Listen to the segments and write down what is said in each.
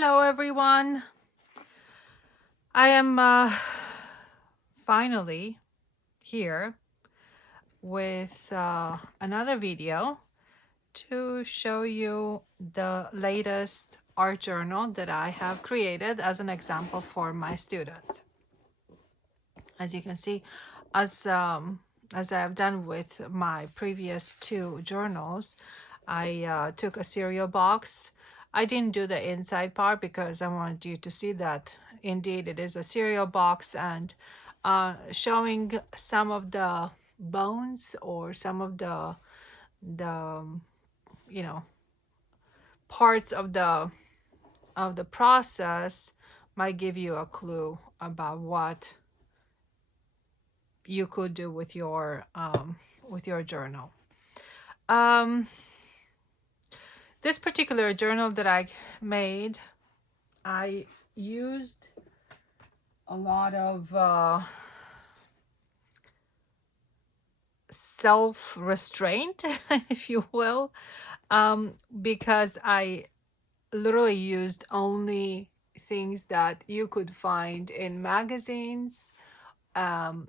Hello everyone. I am finally here with another video to show you the latest art journal that I have created as an example for my students. As you can see, as as I have done with my previous two journals, I took a cereal box. I didn't do the inside part because I wanted you to see that indeed it is a cereal box, and showing some of the bones or some of the you know parts of the process might give you a clue about what you could do with your journal. Um, this particular journal that I made, I used a lot of self-restraint, if you will, because I literally used only things that you could find in magazines, and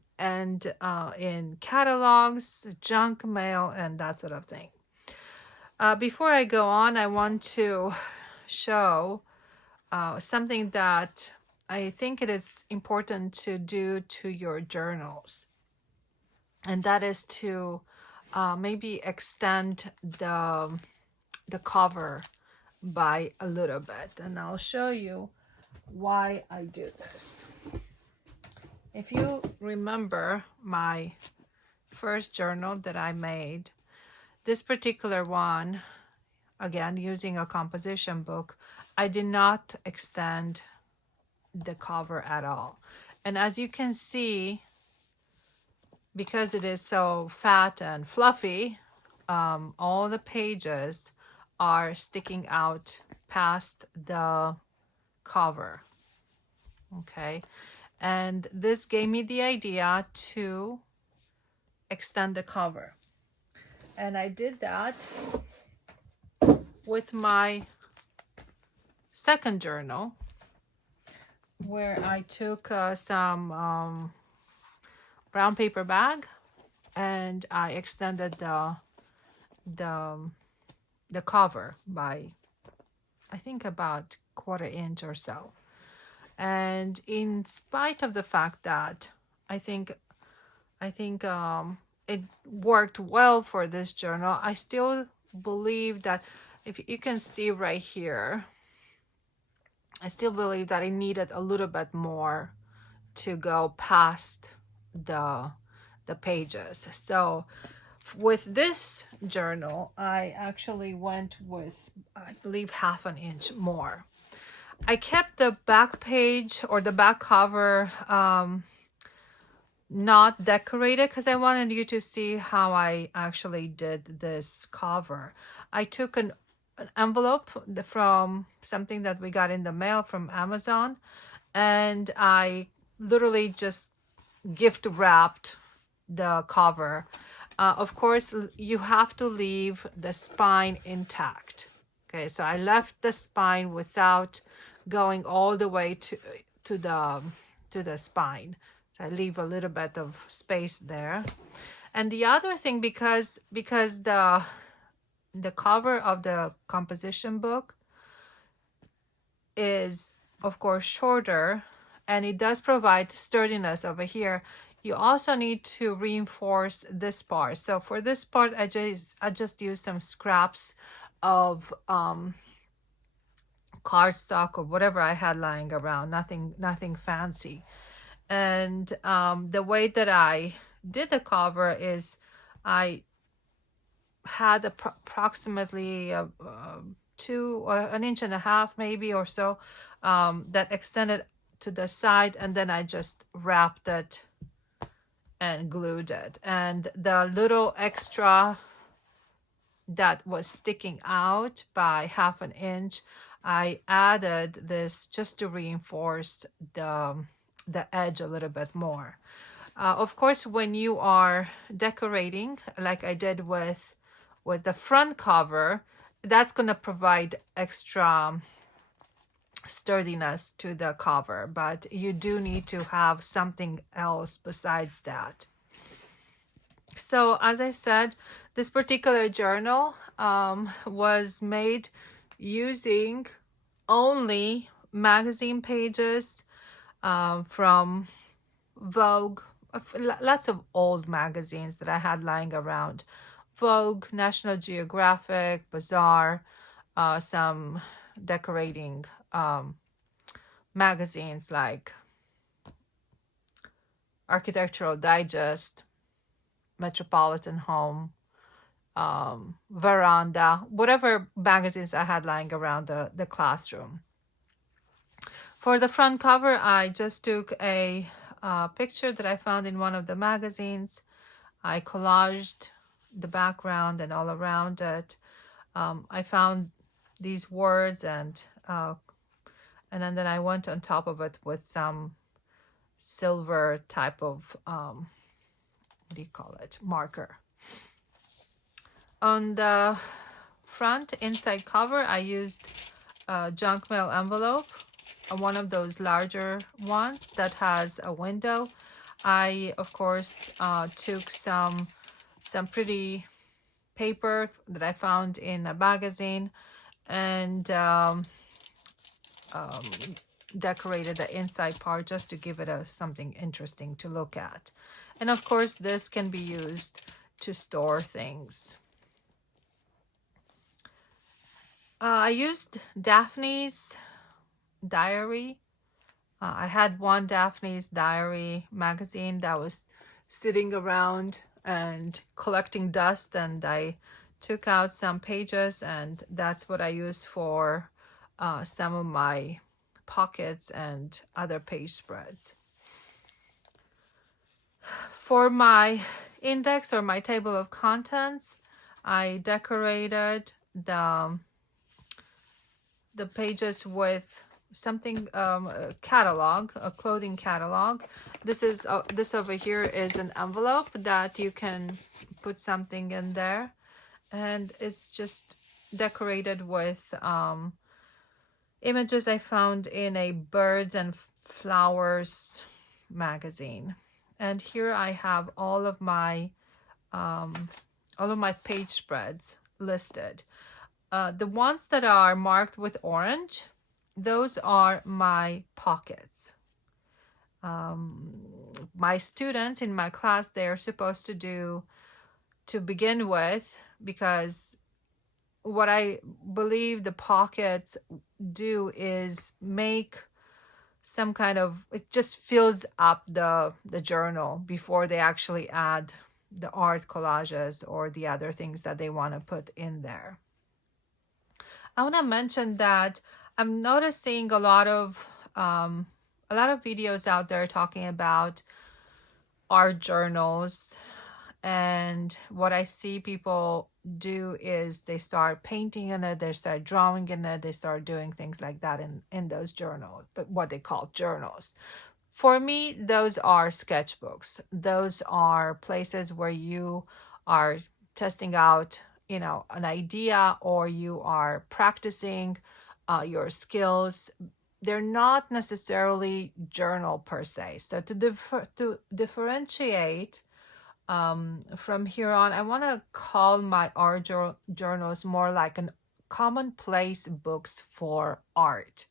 in catalogs, junk mail, and that sort of thing. Before I go on, I want to show something that I think it is important to do to your journals, and that is to maybe extend the cover by a little bit, and I'll show you why I do this. If you remember my first journal that I made, this particular one, again using a composition book, I did not extend the cover at all. And as you can see, because it is so fat and fluffy, all the pages are sticking out past the cover. Okay, and this gave me the idea to extend the cover, and I did that with my second journal, where I took some brown paper bag, and I extended the cover by, I think, about 1/4 inch or so. And in spite of the fact that I think it worked well for this journal, I still believe that, if you can see right here, I still believe that it needed a little bit more to go past the pages. So with this journal, I actually went with, I believe, 1/2 inch more. I kept the back page or the back cover not decorated because I wanted you to see how I actually did this cover. I took an envelope from something that we got in the mail from Amazon, and I literally just gift wrapped the cover. Of course, you have to leave the spine intact. Okay, so I left the spine without going all the way to the spine. So I leave a little bit of space there. And the other thing, because the cover of the composition book is, of course, shorter, and it does provide sturdiness over here, you also need to reinforce this part. So for this part, I just use some scraps of cardstock or whatever I had lying around, nothing fancy. And the way that I did the cover is I had approximately an 1.5 inches maybe or so, that extended to the side, and then I just wrapped it and glued it. And the little extra that was sticking out by 1/2 inch, I added this just to reinforce the edge a little bit more. Of course, when you are decorating, like I did with the front cover, that's going to provide extra sturdiness to the cover, but you do need to have something else besides that. So as I said, this particular journal was made using only magazine pages from Vogue, lots of old magazines that I had lying around. Vogue, National Geographic, Bazaar, some decorating magazines like Architectural Digest, Metropolitan Home, Veranda, whatever magazines I had lying around the classroom. For the front cover, I just took a picture that I found in one of the magazines. I collaged the background and all around it. I found these words and then I went on top of it with some silver type of what do you call it, marker. On the front inside cover, I used a junk mail envelope, one of those larger ones that has a window. I of course took some pretty paper that I found in a magazine and decorated the inside part just to give it something interesting to look at. And of course, this can be used to store things. I used Daphne's diary. I had one Daphne's diary magazine that was sitting around and collecting dust, and I took out some pages, and that's what I used for some of my pockets and other page spreads. For my index or my table of contents, I decorated the pages with something, a catalog, a clothing catalog. This is this over here is an envelope that you can put something in there, and it's just decorated with images I found in a birds and flowers magazine. And here I have all of my page spreads listed. The ones that are marked with orange, those are my pockets. My students in my class, they're supposed to do, to begin with, because what I believe the pockets do is make some kind of, it just fills up the journal before they actually add the art collages or the other things that they want to put in there. I want to mention that I'm noticing a lot of videos out there talking about art journals, and what I see people do is they start painting in it, they start drawing in it, they start doing things like that in those journals, what they call journals. For me, those are sketchbooks. Those are places where you are testing out, an idea, or you are practicing your skills. They're not necessarily journal per se. So to differentiate from here on, I want to call my art journals more like an commonplace books for art.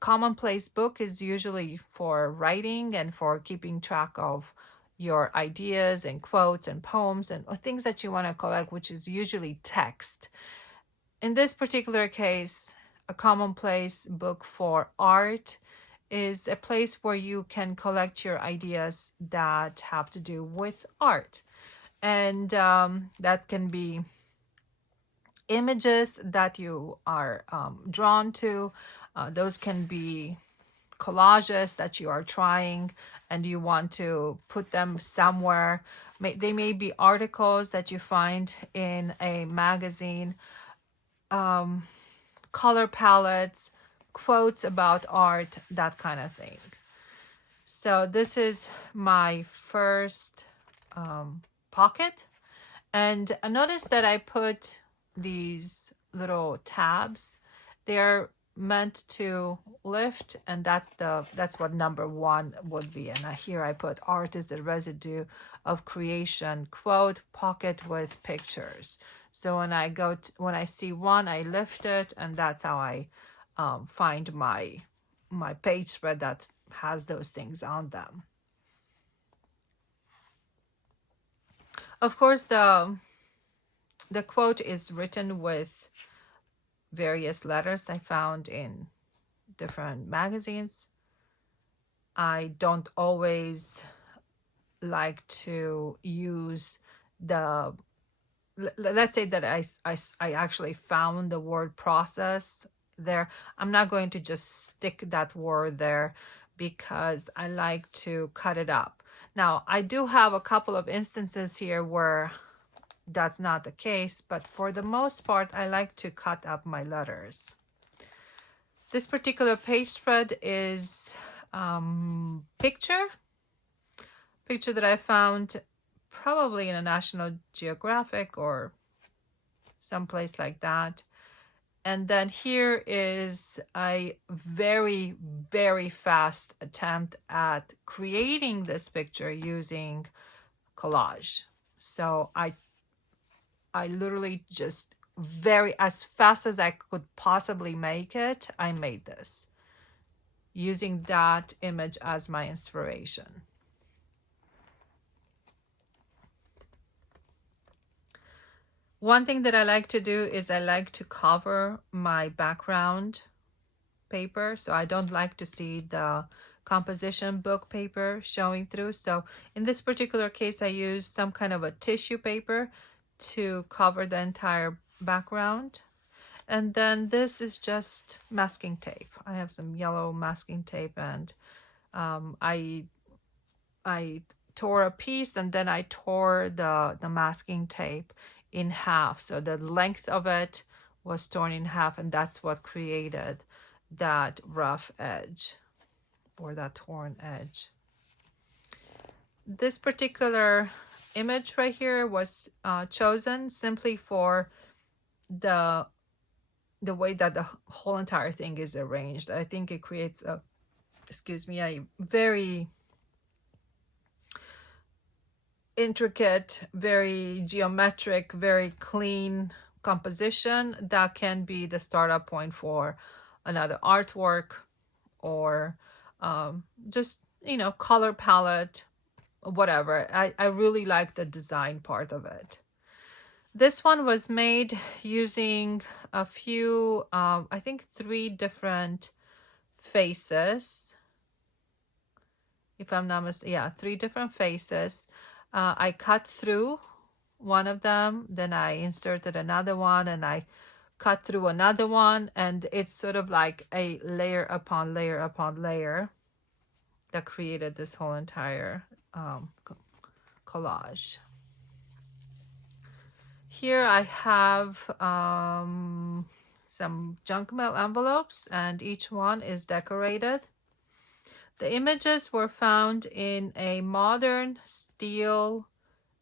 Commonplace book is usually for writing and for keeping track of your ideas and quotes and poems and things that you want to collect, which is usually text. In this particular case, a commonplace book for art is a place where you can collect your ideas that have to do with art. And that can be images that you are drawn to. Those can be collages that you are trying and you want to put them somewhere. They may be articles that you find in a magazine, color palettes, quotes about art, that kind of thing. So this is my first pocket. And notice that I put these little tabs. They're meant to lift, and that's what number one would be. And here I put art is the residue of creation, quote, pocket with pictures. So when I when I see one, I lift it, and that's how I find my page spread that has those things on them. Of course, the quote is written with various letters I found in different magazines. I don't always like to use the, let's say that I actually found the word process there. I'm not going to just stick that word there because I like to cut it up. Now, I do have a couple of instances here where that's not the case, but for the most part, I like to cut up my letters. This particular page spread is picture that I found probably in a National Geographic or someplace like that. And then here is a very, very fast attempt at creating this picture using collage. So I literally just as fast as I could possibly make it, I made this using that image as my inspiration. One thing that I like to do is I like to cover my background paper, so I don't like to see the composition book paper showing through. So in this particular case, I used some kind of a tissue paper to cover the entire background. And then this is just masking tape. I have some yellow masking tape, and I tore a piece, and then I tore the masking tape in half. So the length of it was torn in half, and that's what created that rough edge or that torn edge. This particular image right here was chosen simply for the way that the whole entire thing is arranged. I think it creates a very intricate, very geometric, very clean composition that can be the startup point for another artwork or just, color palette, whatever. I really like the design part of it. This one was made using a few, I think 3 different faces. If I'm not mistaken, yeah, 3 different faces. I cut through one of them, then I inserted another one, and I cut through another one, and it's sort of like a layer upon layer upon layer that created this whole entire collage. Here I have some junk mail envelopes, and each one is decorated. The images were found in a Modern Steel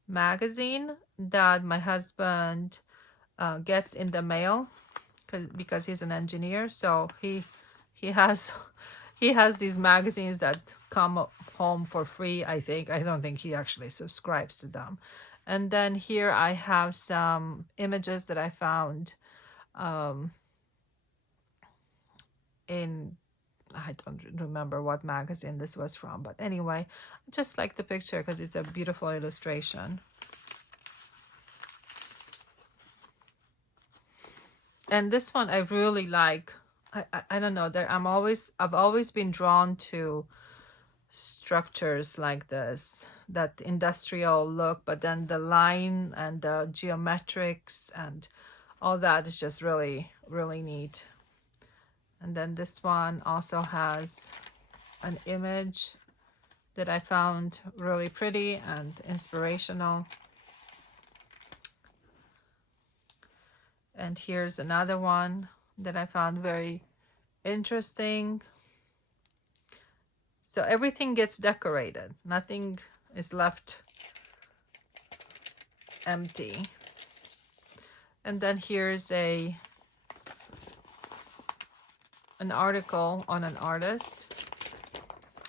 magazine that my husband gets in the mail because he's an engineer. So he has these magazines that come home for free, I think. I don't think he actually subscribes to them. And then here I have some images that I found in, I don't remember what magazine this was from, but anyway, I just like the picture because it's a beautiful illustration. And this one I really like. I don't know, I've always been drawn to structures like this, that industrial look, but then the line and the geometrics and all that is just really, really neat. And then this one also has an image that I found really pretty and inspirational. And here's another one that I found very interesting. So everything gets decorated. Nothing is left empty. And then here's a an article on an artist,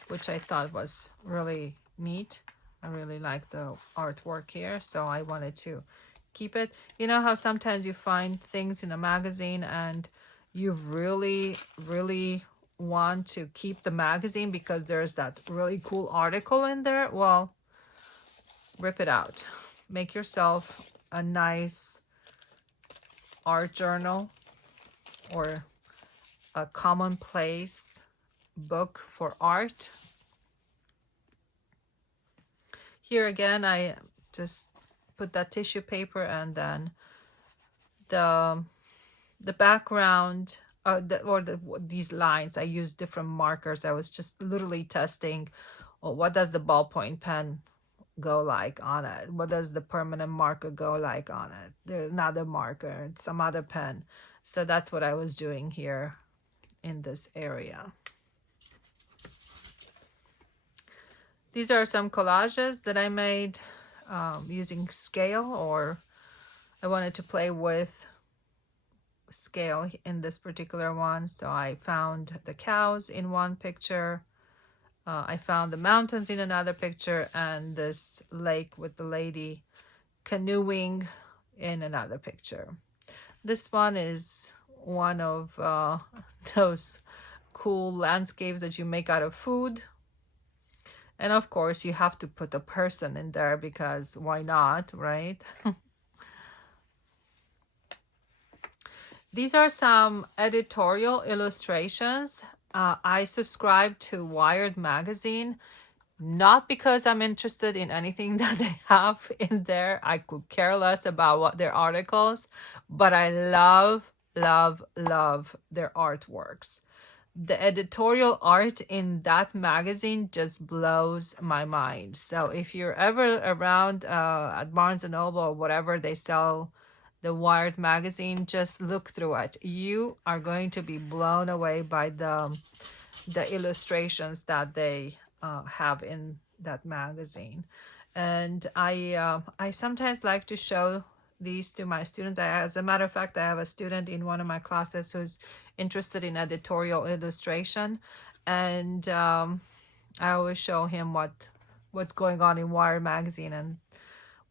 which I thought was really neat. I really like the artwork here, so I wanted to keep it. You know how sometimes you find things in a magazine and you really, really want to keep the magazine because there's that really cool article in there? Well, rip it out. Make yourself a nice art journal or a commonplace book for art. Here again, I just put that tissue paper, and then the background these lines, I used different markers. I was just literally testing, well, what does the ballpoint pen go like on it? What does the permanent marker go like on it? There's another marker, some other pen. So that's what I was doing here in this area. These are some collages that I made using scale, or I wanted to play with scale in this particular one. So I found the cows in one picture. I found the mountains in another picture, and this lake with the lady canoeing in another picture. This one is one of those cool landscapes that you make out of food. And of course, you have to put a person in there because why not, right? These are some editorial illustrations. I subscribe to Wired magazine, not because I'm interested in anything that they have in there. I could care less about what their articles, but I love, love, love their artworks. The editorial art in that magazine just blows my mind. So if you're ever around at Barnes and Noble or whatever they sell the Wired magazine, just look through it. You are going to be blown away by the illustrations that they have in that magazine. And I sometimes like to show these to my students. As a matter of fact, I have a student in one of my classes who's interested in editorial illustration, and I always show him what's going on in Wired magazine, and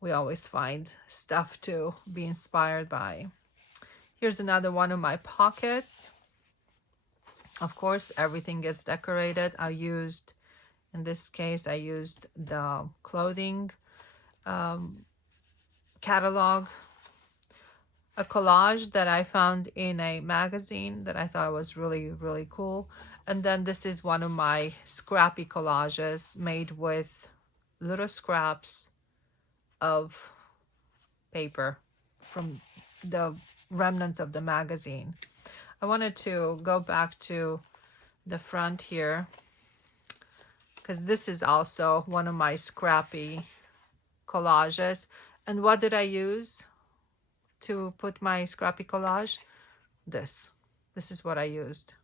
we always find stuff to be inspired by. Here's another one of my pockets. Of course, everything gets decorated. In this case, I used the clothing catalog, a collage that I found in a magazine that I thought was really, really cool. And then this is one of my scrappy collages made with little scraps of paper from the remnants of the magazine. I wanted to go back to the front here because this is also one of my scrappy collages. And what did I use to put my scrappy collage? This is what I used.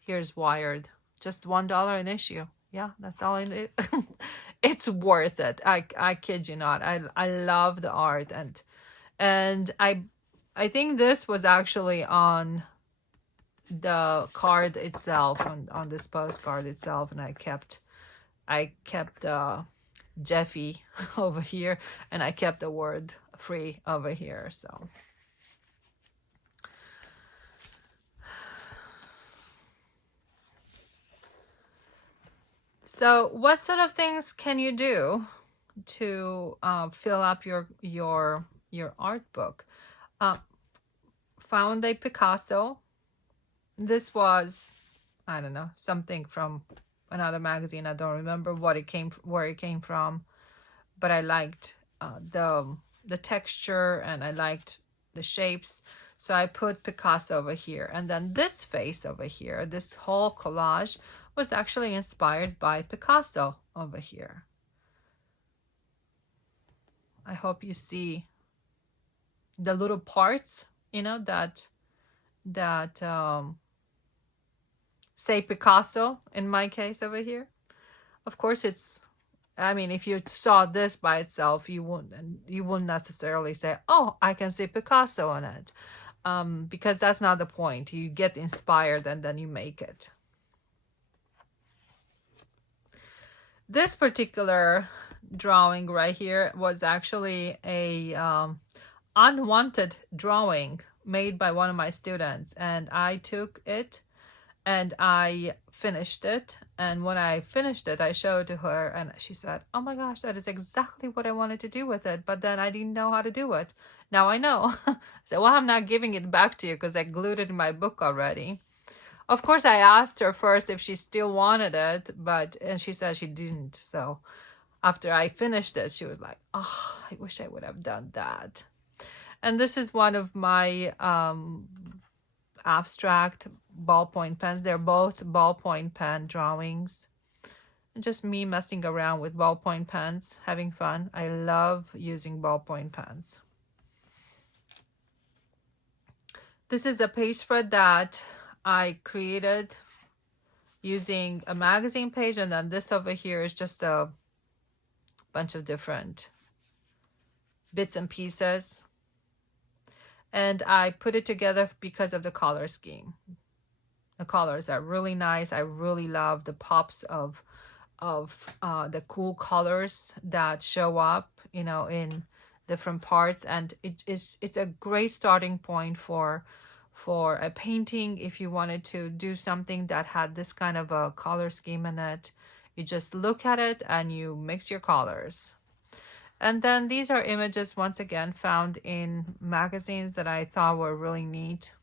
Here's Wired, just $1 an issue. Yeah, that's all I need. It's worth it. I kid you not. I love the art, and I think this was actually on the card itself, on this postcard itself, and I kept Jeffy over here, and I kept the word free over here. So what sort of things can you do to fill up your art book? Found a Picasso. This was, I don't know, something from another magazine. I don't remember where it came from, but I liked the texture, and I liked the shapes. So I put Picasso over here, and then this face over here, this whole collage was actually inspired by Picasso over here. I hope you see the little parts, that say Picasso in my case over here. Of course, if you saw this by itself, you wouldn't necessarily say, oh, I can see Picasso on it. because that's not the point. You get inspired and then you make it. This particular drawing right here was actually a unwanted drawing made by one of my students, and I took it and I finished it. And when I finished it, I showed it to her, and she said, "Oh my gosh, that is exactly what I wanted to do with it, but then I didn't know how to do it. Now I know." So, well, I'm not giving it back to you because I glued it in my book already. Of course, I asked her first if she still wanted it, and she said she didn't. So after I finished it, she was like, "Oh, I wish I would have done that." And this is one of my abstract ballpoint pens. They're both ballpoint pen drawings. Just me messing around with ballpoint pens, having fun. I love using ballpoint pens. This is a page spread that I created using a magazine page, and then this over here is just a bunch of different bits and pieces. And I put it together because of the color scheme. The colors are really nice. I really love the pops of the cool colors that show up, in different parts, and it's a great starting point for a painting. If you wanted to do something that had this kind of a color scheme in it, you just look at it and you mix your colors. And then these are images, once again, found in magazines that I thought were really neat.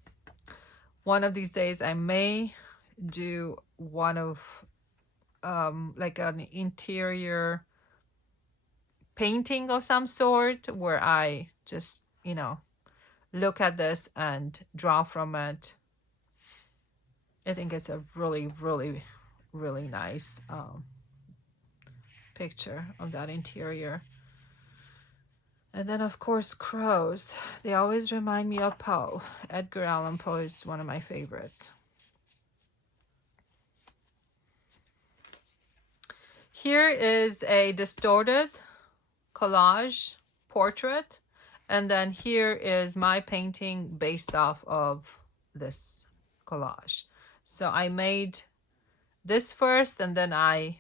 One of these days I may do one of like an interior painting of some sort, where I just, look at this and draw from it. I think it's a really, really, really nice picture of that interior. And then, of course, crows. They always remind me of Poe. Edgar Allan Poe is one of my favorites. Here is a distorted collage portrait, and then here is my painting based off of this collage. So I made this first, and then I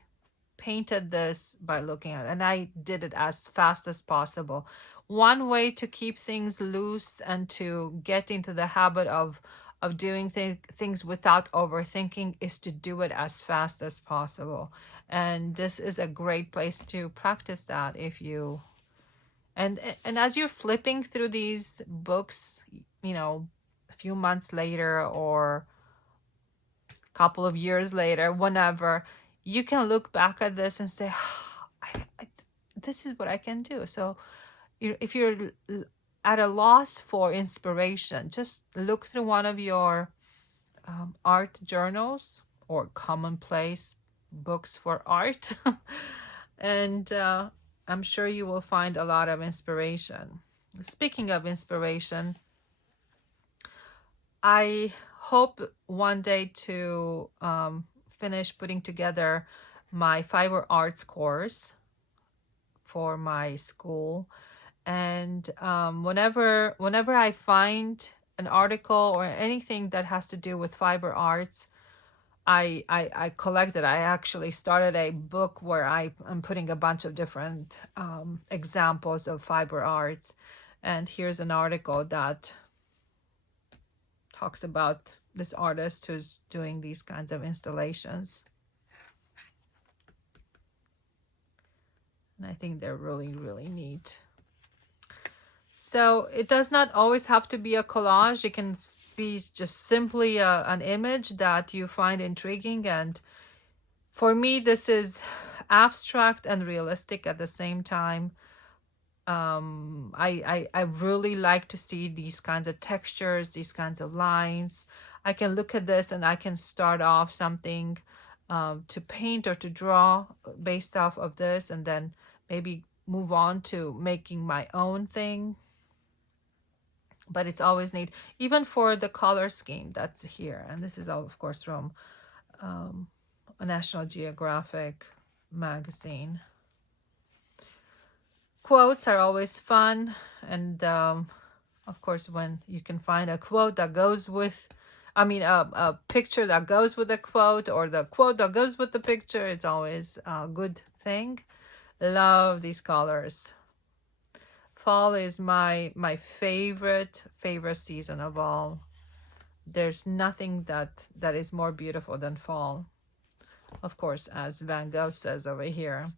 painted this by looking at it, and I did it as fast as possible. One way to keep things loose and to get into the habit of doing things without overthinking is to do it as fast as possible. And this is a great place to practice that. If you and as you're flipping through these books, a few months later or a couple of years later, whenever, you can look back at this and say, this is what I can do. So if you're at a loss for inspiration, just look through one of your art journals or Commonplace books for art. And I'm sure you will find a lot of inspiration. Speaking of inspiration, I hope one day to finish putting together my fiber arts course for my school. And whenever I find an article or anything that has to do with fiber arts, I collect it. I actually started a book where I'm putting a bunch of different examples of fiber arts. And here's an article that talks about this artist who's doing these kinds of installations. And I think they're really, really neat. So it does not always have to be a collage. It can be just simply an image that you find intriguing. And for me, this is abstract and realistic at the same time. I really like to see these kinds of textures, these kinds of lines. I can look at this and I can start off something to paint or to draw based off of this, and then maybe move on to making my own thing. But it's always neat, even for the color scheme that's here. And this is all, of course, from a National Geographic magazine. Quotes are always fun, and Of course, when you can find a quote that goes with, I mean, a picture that goes with the quote, or the quote that goes with the picture, it's always a good thing. Love these colors. Fall is my favorite season of all. There's nothing that is more beautiful than fall. Of course, as Van Gogh says over here.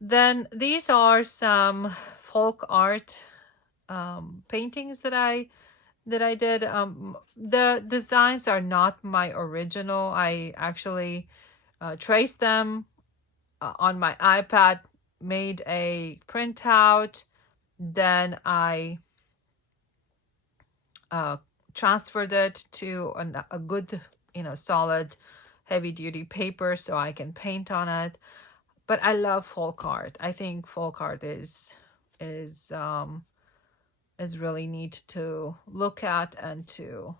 Then these are some folk art paintings that I did. The designs are not my original. I actually traced them on my iPad, made a printout, then I transferred it to a good, solid, heavy duty paper so I can paint on it. But I love folk art. I think folk art is is really neat to look at and to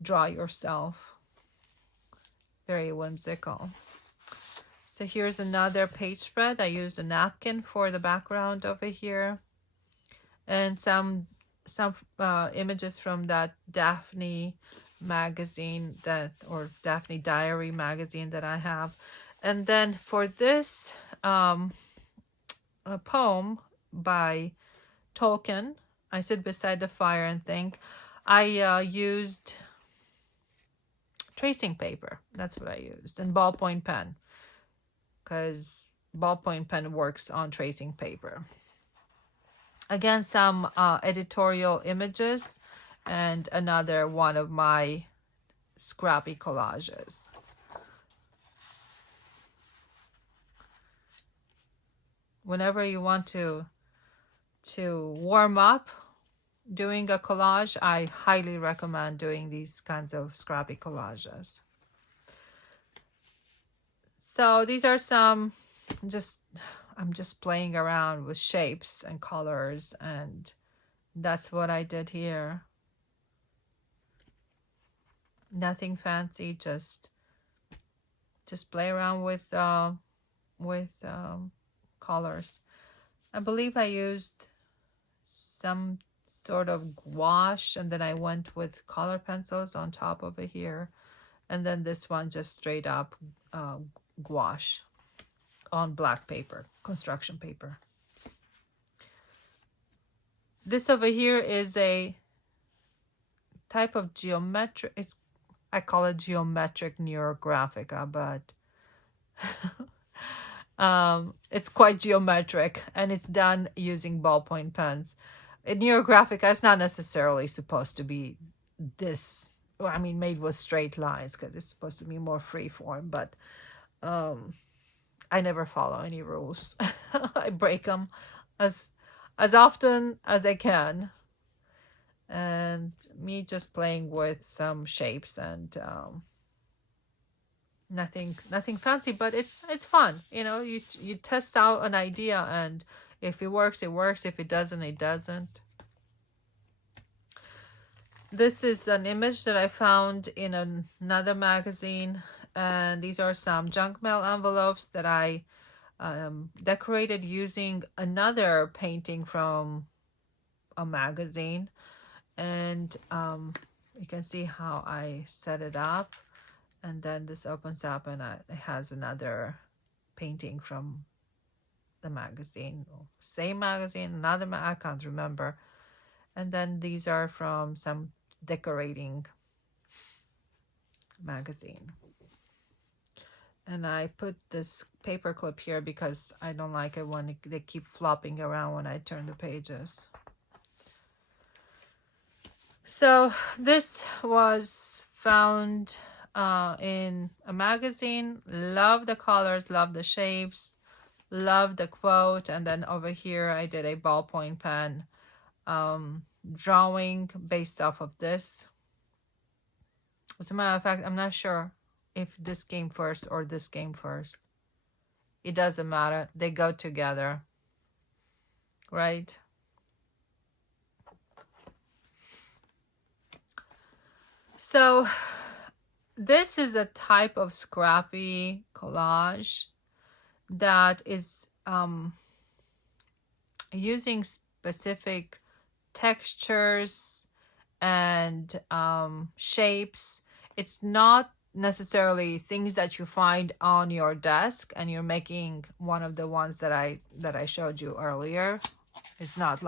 draw yourself. Very whimsical. So here's another page spread. I used a napkin for the background over here, and some images from that Daphne magazine, or Daphne Diary magazine that I have. And then for this a poem by Tolkien, I Sit Beside the Fire and Think, I used tracing paper. That's what I used, and ballpoint pen, because ballpoint pen works on tracing paper. Again, some editorial images, and another one of my scrappy collages. Whenever you want to warm up doing a collage, I highly recommend doing these kinds of scrappy collages. So these are some, I'm just playing around with shapes and colors, and that's what I did here. Nothing fancy, just play around with colors. I believe I used some sort of gouache, and then I went with color pencils on top over here, and then this one just straight up gouache on black paper, construction paper. This over here is a type of geometric, I call it geometric neurographica, but it's quite geometric, and it's done using ballpoint pens. Neurographica is not necessarily supposed to be this, I mean, made with straight lines, because it's supposed to be more free form, but I never follow any rules. I break them as often as I can, and me just playing with some shapes, and nothing fancy, but it's fun. You test out an idea, and if it works, it works. If it doesn't, it doesn't. This is an image that I found in another magazine, and these are some junk mail envelopes that I decorated using another painting from a magazine. And you can see how I set it up, and then this opens up, and it has another painting from the magazine, same magazine, another I can't remember. And then these are from some decorating magazine. And I put this paper clip here because I don't like it when they keep flopping around when I turn the pages. So this was found in a magazine. Love the colors, love the shapes, love the quote. And then over here I did a ballpoint pen drawing based off of this. As a matter of fact, I'm not sure if this came first or this came first. It doesn't matter. They go together, right? So this is a type of scrappy collage that is using specific textures and shapes. It's not necessarily things that you find on your desk and you're making one of the ones that I showed you earlier. It's not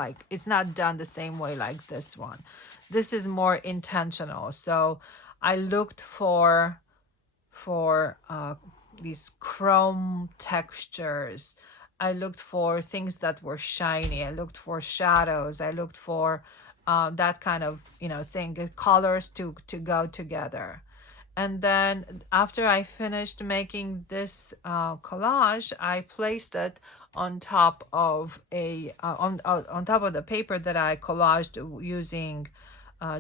done the same way like this one. This is more intentional. So I looked for these chrome textures. I looked for things that were shiny. I looked for shadows. I looked for that kind of thing, colors to go together. And then after I finished making this collage, I placed it on top of on top of the paper that I collaged using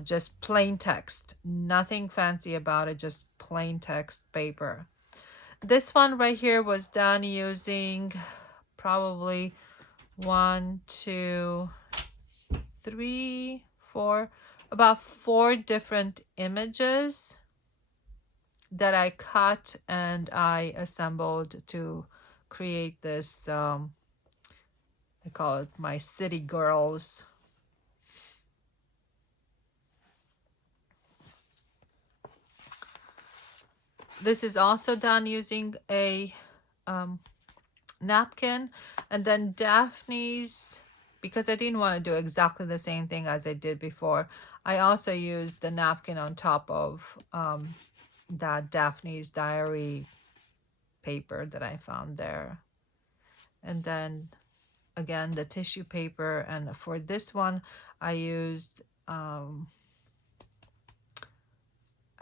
just plain text, nothing fancy about it, just plain text paper. This one right here was done using probably 1, 2, 3, 4, about 4 different images that I cut and I assembled to create this, I call it my city girls. This is also done using a napkin. And then Daphne's, because I didn't want to do exactly the same thing as I did before, I also used the napkin on top of that Daphne's diary paper that I found there. And then again the tissue paper, and for this one I used a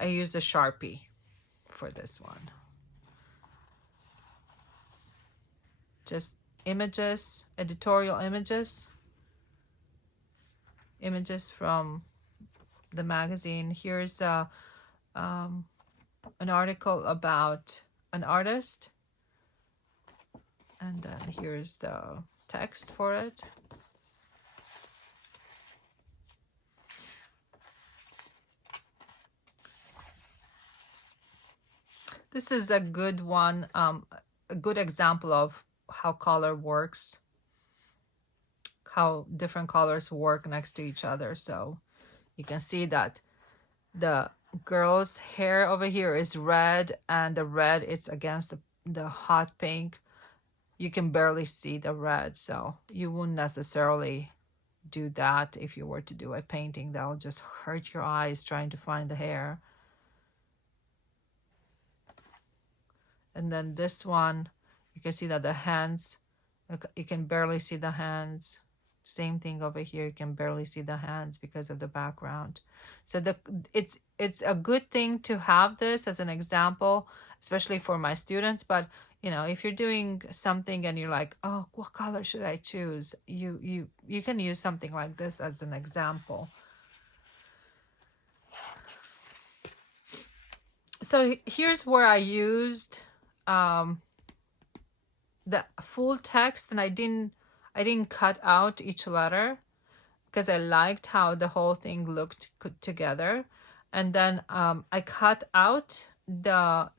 Sharpie for this one. Just images, editorial images from the magazine. Here's an article about an artist, and then here's the text for it. This is a good one, a good example of how color works, how different colors work next to each other. So you can see that the girl's hair over here is red, and the red is against the hot pink. You can barely see the red, so you wouldn't necessarily do that if you were to do a painting. That'll just hurt your eyes trying to find the hair. And then this one, you can see that the hands, you can barely see the hands. Same thing over here, you can barely see the hands because of the background. So it's a good thing to have this as an example, especially for my students. But if you're doing something and you're like, oh, what color should I choose, you can use something like this as an example. So here's where I used the full text, and I didn't cut out each letter because I liked how the whole thing looked together. And then I cut out the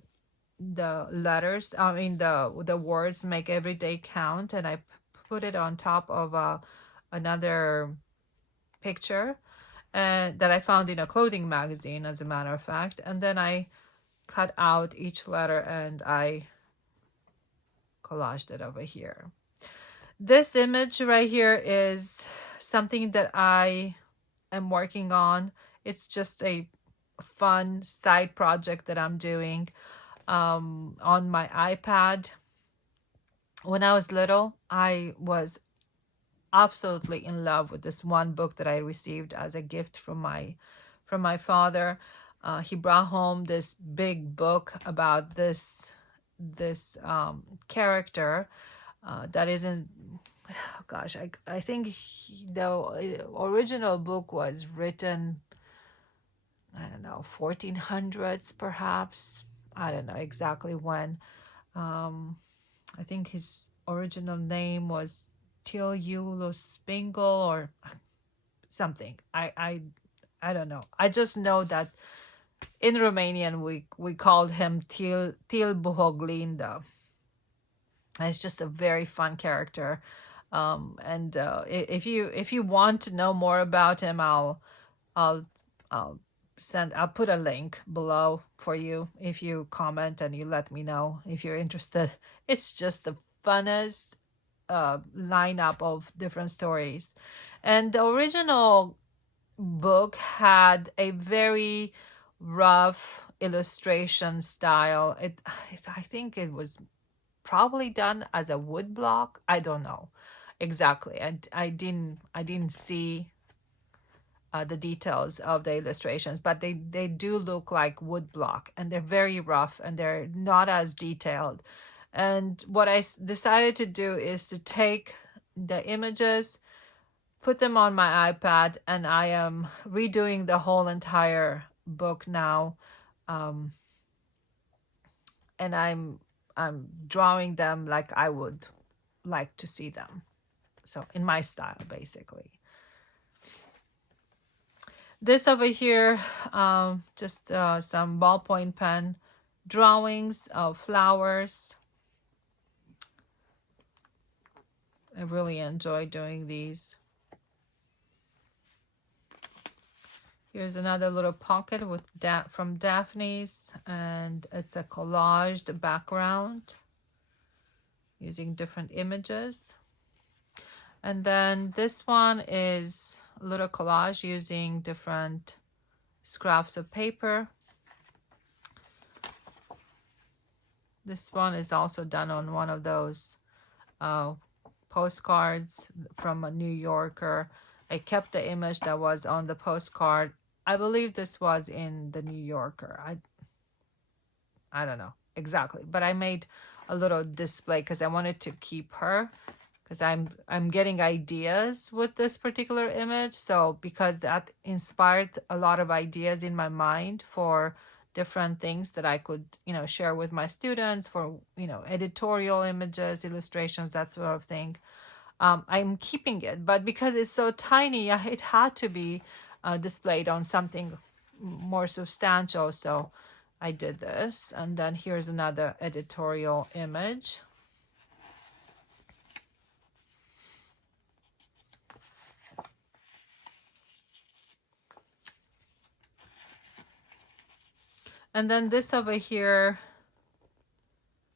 letters, I mean the words "make every day count," and I put it on top of another picture that I found in a clothing magazine, as a matter of fact. And then I cut out each letter and I collaged it over here. This image right here is something that I am working on. It's just a fun side project that I'm doing on my iPad. When I was little, I was absolutely in love with this one book that I received as a gift from my father. He brought home this big book about this character that isn't, gosh, I think the original book was written, I don't know, 1400s perhaps. I don't know exactly when. I think his original name was Tilulu Spingle or something. I don't know. I just know that in Romanian we called him Til Buhoglinda. It's just a very fun character. And if you want to know more about him, I'll I'll I'll put a link below for you if you comment and you let me know if you're interested. It's just the funnest lineup of different stories. And the original book had a very rough illustration style. I think it was probably done as a wood block. I don't know exactly. And I didn't see the details of the illustrations, but they do look like wood block, and they're very rough and they're not as detailed. And what I decided to do is to take the images, put them on my iPad, and I am redoing the whole entire book now. Um, and I'm drawing them like I would like to see them. So in my style, basically. This over here, just some ballpoint pen drawings of flowers. I really enjoy doing these. Here's another little pocket with from Daphne's, and it's a collaged background using different images. And then this one is a little collage using different scraps of paper. This one is also done on one of those postcards from a New Yorker. I kept the image that was on the postcard. I believe this was in the New Yorker. I don't know exactly, but I made a little display because I wanted to keep her, because I'm getting ideas with this particular image. So because that inspired a lot of ideas in my mind for different things that I could, share with my students for, editorial images, illustrations, that sort of thing. I'm keeping it, but because it's so tiny, it had to be displayed on something more substantial. So I did this, and then here's another editorial image. And then this over here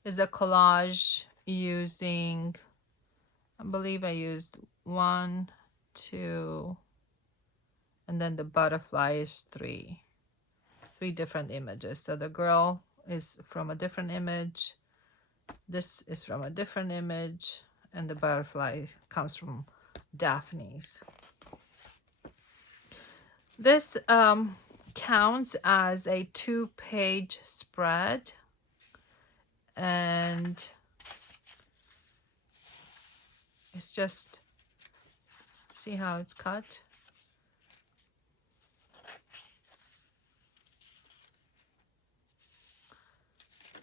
is a collage using, I believe I used 1, 2, and then the butterfly is 3 different images. So the girl is from a different image, this is from a different image, and the butterfly comes from Daphne's. This counts as a 2-page spread, and it's just, see how it's cut?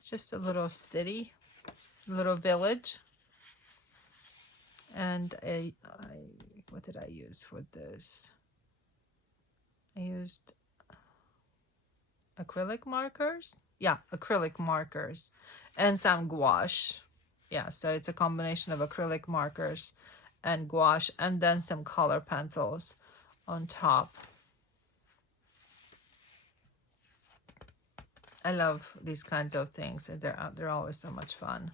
Just a little city, little village. And what did I use for this? I used acrylic markers. Yeah, acrylic markers and some gouache. Yeah, so it's a combination of acrylic markers and gouache, and then some color pencils on top. I love these kinds of things, and they're always so much fun.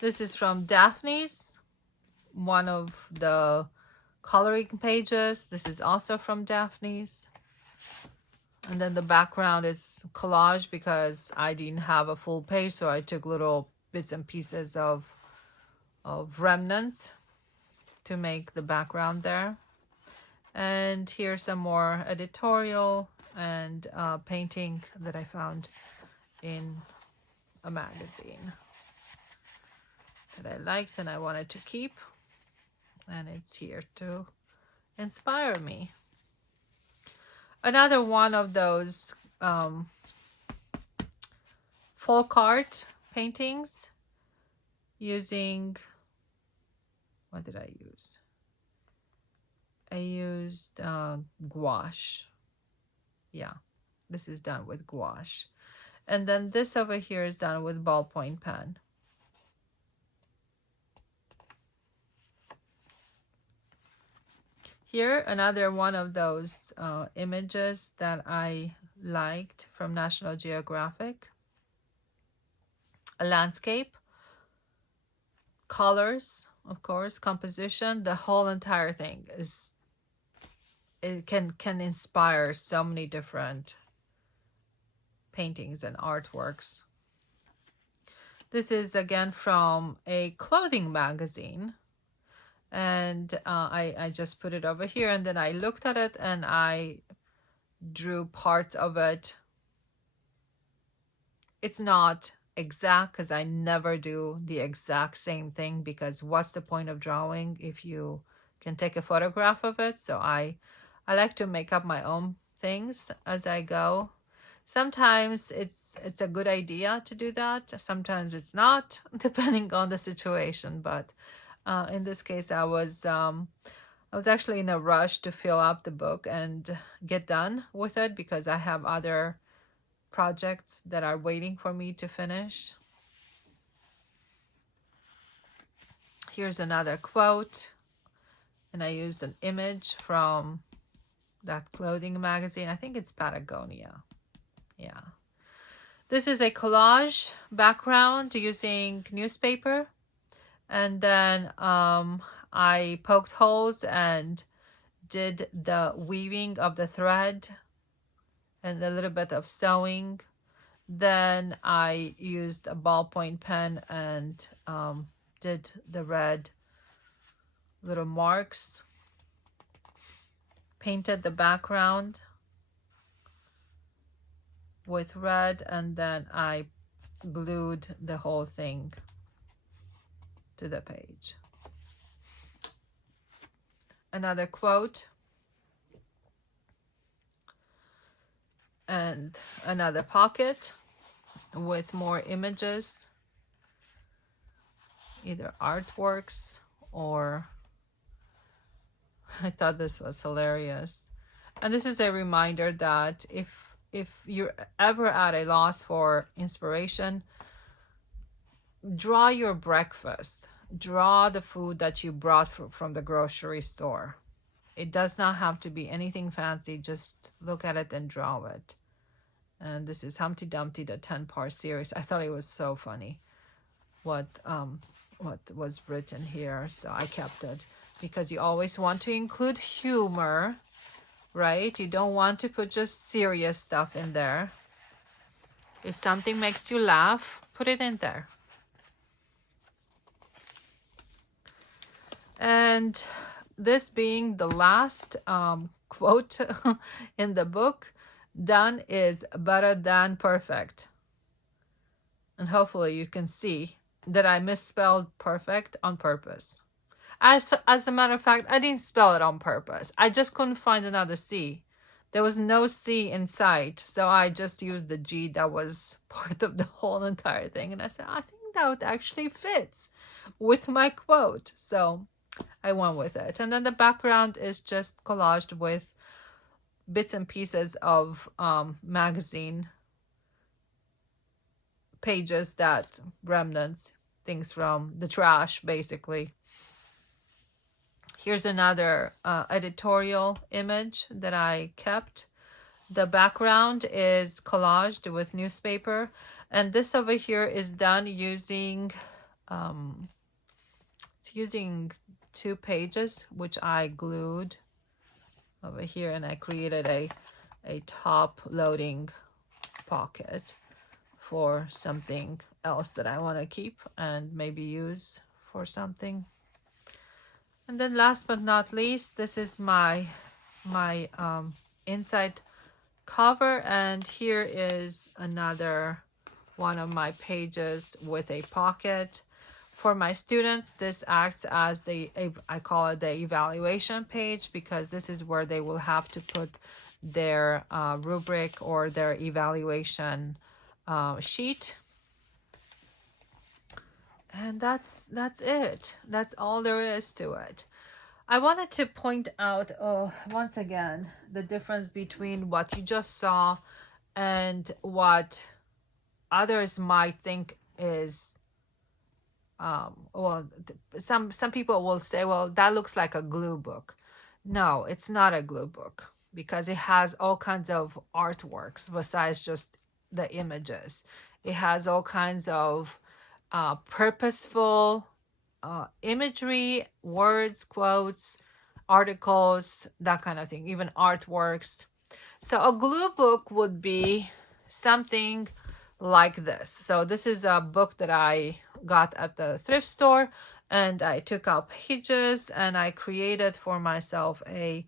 This is from Daphne's, one of the coloring pages. This is also from Daphne's. And then the background is collage because I didn't have a full page, so I took little bits and pieces of remnants to make the background there. And here's some more editorial and painting that I found in a magazine that I liked and I wanted to keep. And it's here to inspire me. Another one of those folk art paintings using, what did I use? I used gouache. Yeah, this is done with gouache. And then this over here is done with ballpoint pen. Here, another one of those images that I liked from National Geographic. A landscape, colors, of course, composition, the whole entire thing is, it can inspire so many different paintings and artworks. This is again from a clothing magazine, and I just put it over here, and then I looked at it and I drew parts of it. It's not exact because I never do the exact same thing, because what's the point of drawing if you can take a photograph of it? So I like to make up my own things as I go. Sometimes it's a good idea to do that. Sometimes it's not, depending on the situation. But in this case, I was actually in a rush to fill up the book and get done with it, because I have other projects that are waiting for me to finish. Here's another quote, and I used an image from that clothing magazine. I think it's Patagonia. Yeah. This is a collage background using newspaper, and then I poked holes and did the weaving of the thread and a little bit of sewing. Then I used a ballpoint pen and did the red little marks, painted the background with red, and then I glued the whole thing to the page. Another quote and another pocket with more images, either artworks or I thought this was hilarious. And this is a reminder that if you're ever at a loss for inspiration, draw your breakfast. Draw the food that you brought from the grocery store. It does not have to be anything fancy. Just look at it and draw it. And this is Humpty Dumpty, the 10-part series. I thought it was so funny what was written here, so I kept it, because you always want to include humor, right? You don't want to put just serious stuff in there. If something makes you laugh, put it in there. And this being the last quote in the book, done is better than perfect. And hopefully you can see that I misspelled perfect on purpose. As a matter of fact, I didn't spell it on purpose. I just couldn't find another C. There was no C in sight, so I just used the G that was part of the whole entire thing. And I said, I think that actually fits with my quote. So I went with it. And then the background is just collaged with bits and pieces of magazine pages, that remnants, things from the trash, basically. Here's another editorial image that I kept. The background is collaged with newspaper, and this over here is done using it's using 2 pages which I glued over here, and I created a top loading pocket for something else that I want to keep and maybe use for something. And then last but not least, this is my inside cover, and here is another one of my pages with a pocket. For my students, this acts as I call it the evaluation page, because this is where they will have to put their rubric or their evaluation sheet. And that's it. That's all there is to it. I wanted to point out once again the difference between what you just saw and what others might think is some people will say, well, that looks like a glue book. No, it's not a glue book because it has all kinds of artworks besides just the images. It has all kinds of purposeful imagery, words, quotes, articles, that kind of thing, even artworks. So a glue book would be something like this. So this is a book that I got at the thrift store, and I took out pages and I created for myself uh,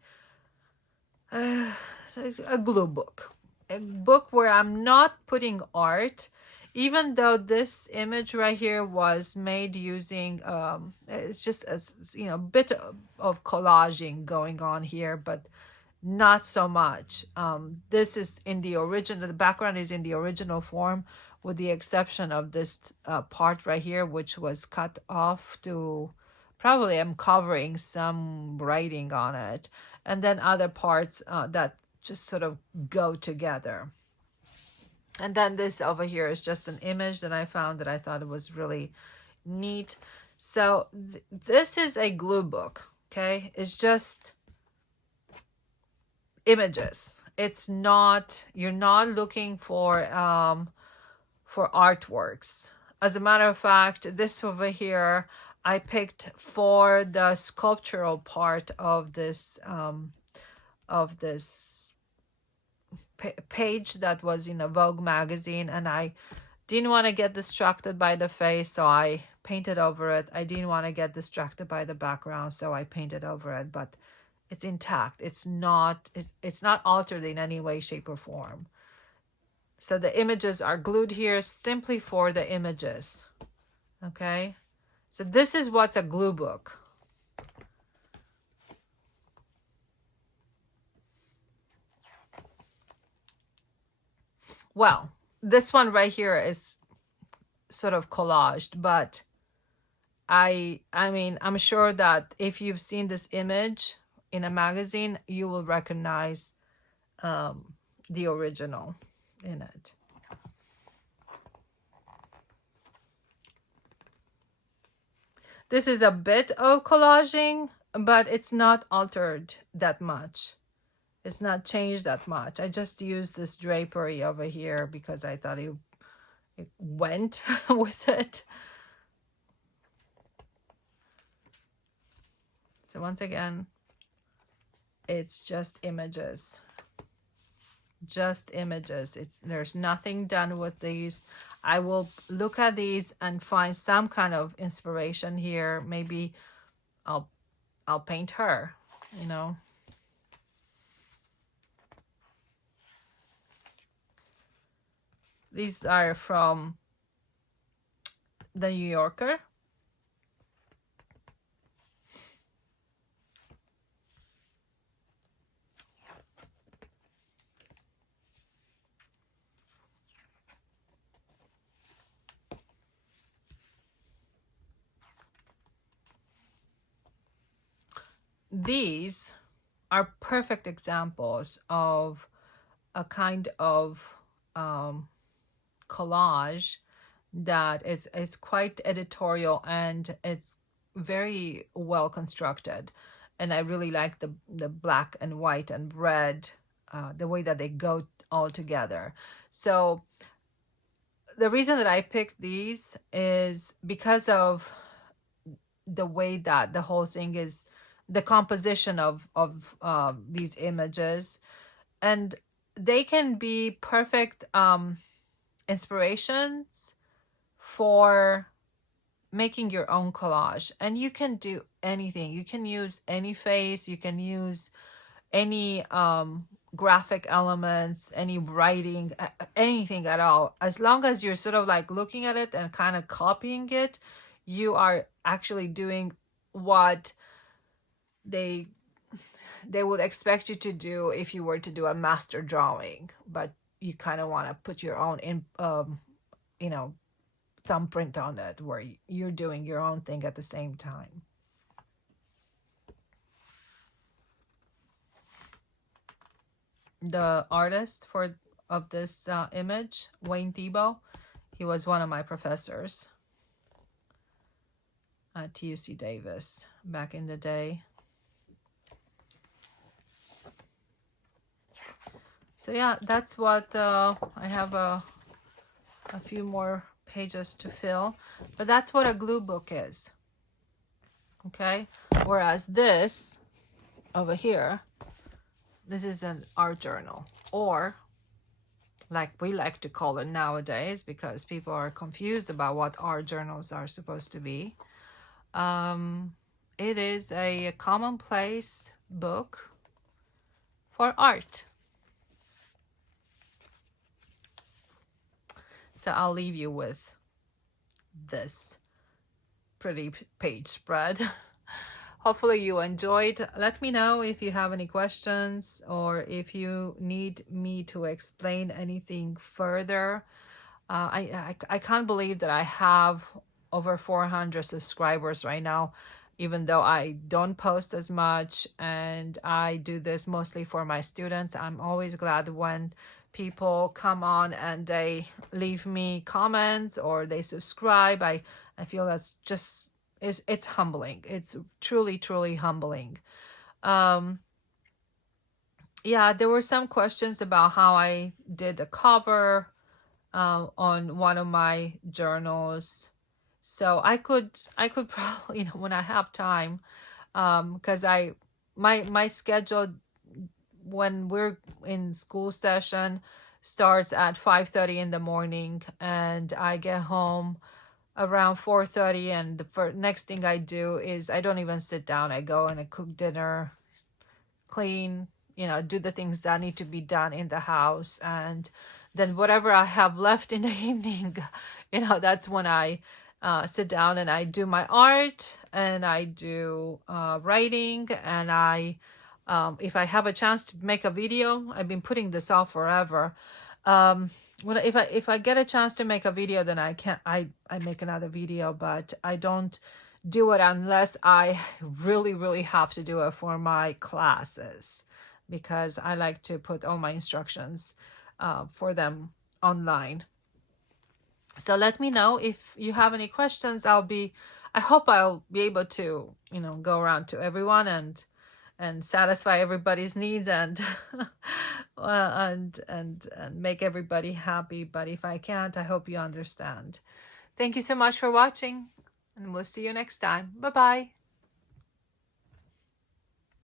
a glue book. A book where I'm not putting art, even though this image right here was made using it's just a bit of collaging going on here, but not so much. This is in the original, the background is in the original form, with the exception of this part right here, which was cut off to probably I'm covering some writing on it. And then other parts that just sort of go together. And then this over here is just an image that I found that I thought it was really neat. So this is a glue book, okay? It's just images. It's not, you're not looking for artworks. As a matter of fact, this over here I picked for the sculptural part of this page that was in a Vogue magazine, and I didn't want to get distracted by the face, so I painted over it. I didn't want to get distracted by the background, so I painted over it, but it's intact. It's not altered in any way, shape, or form. So the images are glued here simply for the images. Okay? So this is what's a glue book. Well, this one right here is sort of collaged, but I mean, I'm sure that if you've seen this image in a magazine, you will recognize the original in it. This is a bit of collaging, but it's not altered that much. It's not changed that much. I just used this drapery over here because I thought it went with it. So once again, it's just images. Just images. There's nothing done with these. I will look at these and find some kind of inspiration here. Maybe I'll paint her, you know. These are from the New Yorker. These are perfect examples of a kind of collage that is quite editorial, and it's very well constructed. And I really like the black and white and red, the way that they go all together. So the reason that I picked these is because of the way that the whole thing is, the composition of these images, and they can be perfect inspirations for making your own collage. And you can do anything. You can use any face, you can use any graphic elements, any writing, anything at all. As long as you're sort of like looking at it and kind of copying it, you are actually doing what they would expect you to do if you were to do a master drawing, but you kind of want to put your own you know, thumbprint on it, where you're doing your own thing at the same time. The artist of this image, Wayne Thiebaud, he was one of my professors at UC Davis back in the day. So yeah, that's what I have a few more pages to fill, but that's what a glue book is. Okay, whereas this over here, this is an art journal, or like we like to call it nowadays because people are confused about what art journals are supposed to be. It is a commonplace book for art. So I'll leave you with this pretty page spread. Hopefully you enjoyed. Let me know if you have any questions or if you need me to explain anything further. I can't believe that I have over 400 subscribers right now, even though I don't post as much and I do this mostly for my students. I'm always glad when people come on and they leave me comments or they subscribe. I feel that's just it's humbling. It's truly, truly humbling. Um, yeah, there were some questions about how I did the cover on one of my journals. So I could probably, when I have time, because my schedule when we're in school session starts at 5:30 in the morning, and I get home around 4:30, and the next thing I do is I don't even sit down. I go and I cook dinner, clean, do the things that need to be done in the house. And then whatever I have left in the evening, that's when I sit down and I do my art and I do writing. And if I have a chance to make a video, I've been putting this off forever. If I get a chance to make a video, then I make another video, but I don't do it unless I really, really have to do it for my classes, because I like to put all my instructions for them online. So let me know if you have any questions. I hope I'll be able to, go around to everyone and satisfy everybody's needs and and make everybody happy. But if I can't, I hope you understand. Thank you so much for watching, and we'll see you next time. Bye bye.